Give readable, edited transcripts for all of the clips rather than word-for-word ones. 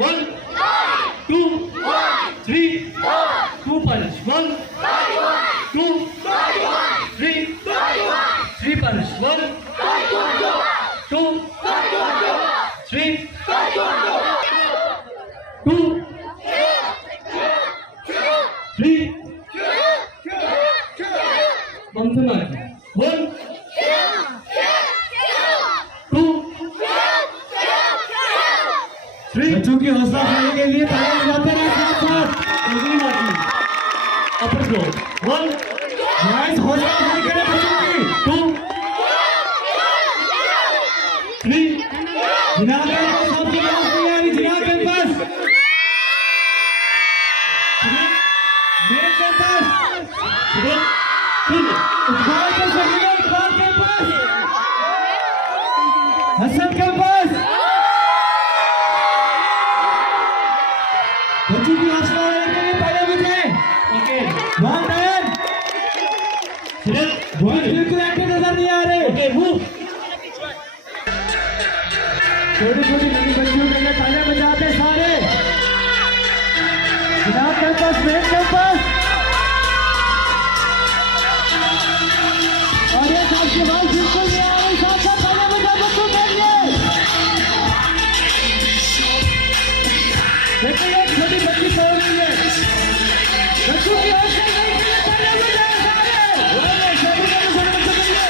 1, 2, 3, 2 punch. 1, 2, 3, 3 punch. 1, 2, 3, 2, 3. Bumthamaki. 1, 2, 3. बच्चों की हौसला अफजाई के लिए तालियां बजाते रहे साथ साथ। अगली बारी अपर फ्लोर 1, गाइस हौसला अफजाई करें बच्चों की। 2, 3. जिनाब कैंपस सबकी तरफ नहीं आ रही। जिनाब कैंपस मेन कैंपस इकबाल के सगीरा इकबाल कैंपस हसन कैंपस। बच्चों की हौसला अफजाई के लिए तालियां बजाएं। ओके वन मैन बॉयज बिल्कुल एक्टिव नजर नहीं आ रहे। Okay move. छोटी छोटी नन्ही बच्चियों के लिए तालियां बजाते सारे। जिनाब कैंपस मेन कैंपस और ये सबकी आवाज बिल्कुल नहीं आ रही। साथ साथ तालियां बजा बच्चों के लिए। देखिए एक छोटी बच्ची सो रही है। बच्चों की हौसला अफजाई के लिए तालियां बजाएं सारे। सभी बच्चों के लिए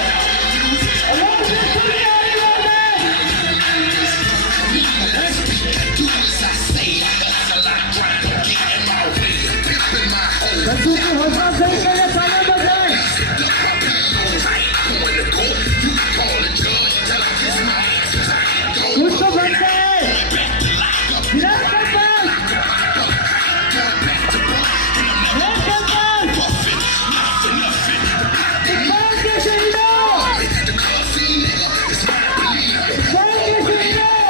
आवाज बिल्कुल नहीं आ रही। बच्चों की हौसला अफजाई के लिए तालियां बजाएं। कुछ तो बनते हैं। जिनाब कैंपस मेन कैंपस इकबाल के शहीदों इकबाल के शहीदों।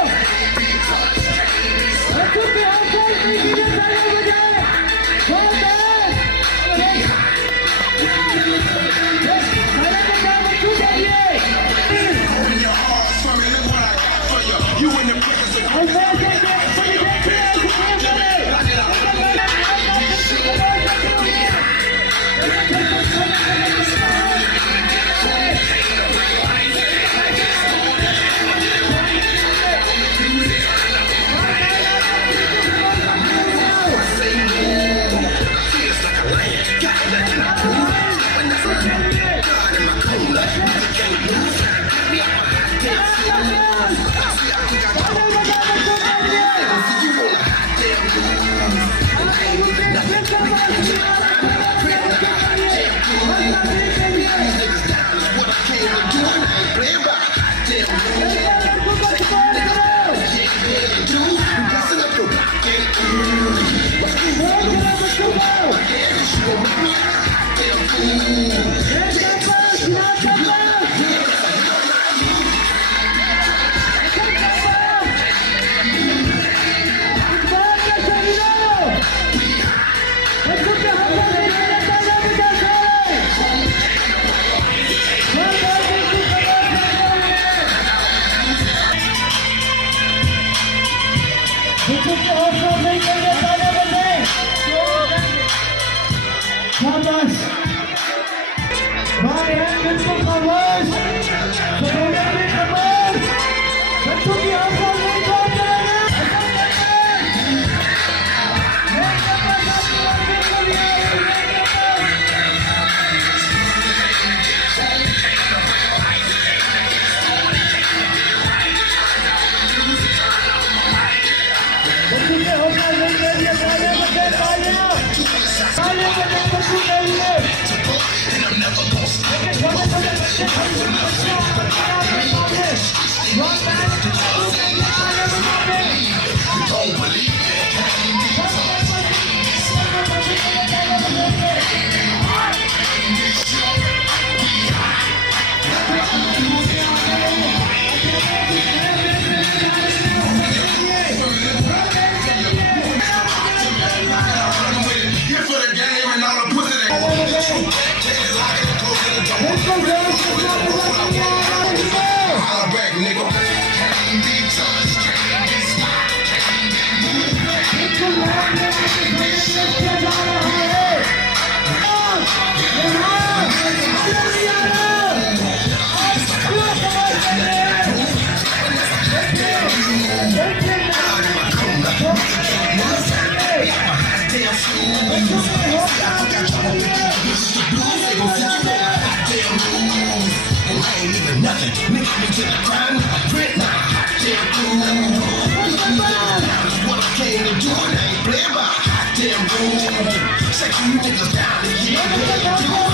बच्चों की हौसला अफजाई के लिए तालियां बजाएं। बहुत है। तालियां बजाएं बच्चों के लिए। और मैं सभी देख रहे हैं सुप्रीम बच्चों की हौसला अफजाई के लिए तालियां बजाएं। शाबाश। भाई हैं बिल्कुल खामोश। सपोर्टर भी खामोश। बच्चों की हौसला अफजाई कौन करेगा? मेन कैंपस आपकी बात बिल्कुल नहीं आ रही। बच्चों की हौसला अफजाई के लिए तालियां बजाएं। तालियां बजाएं बच्चों के लिए। देखिए छोटे छोटे बच्चे बिल्कुल Ano ba,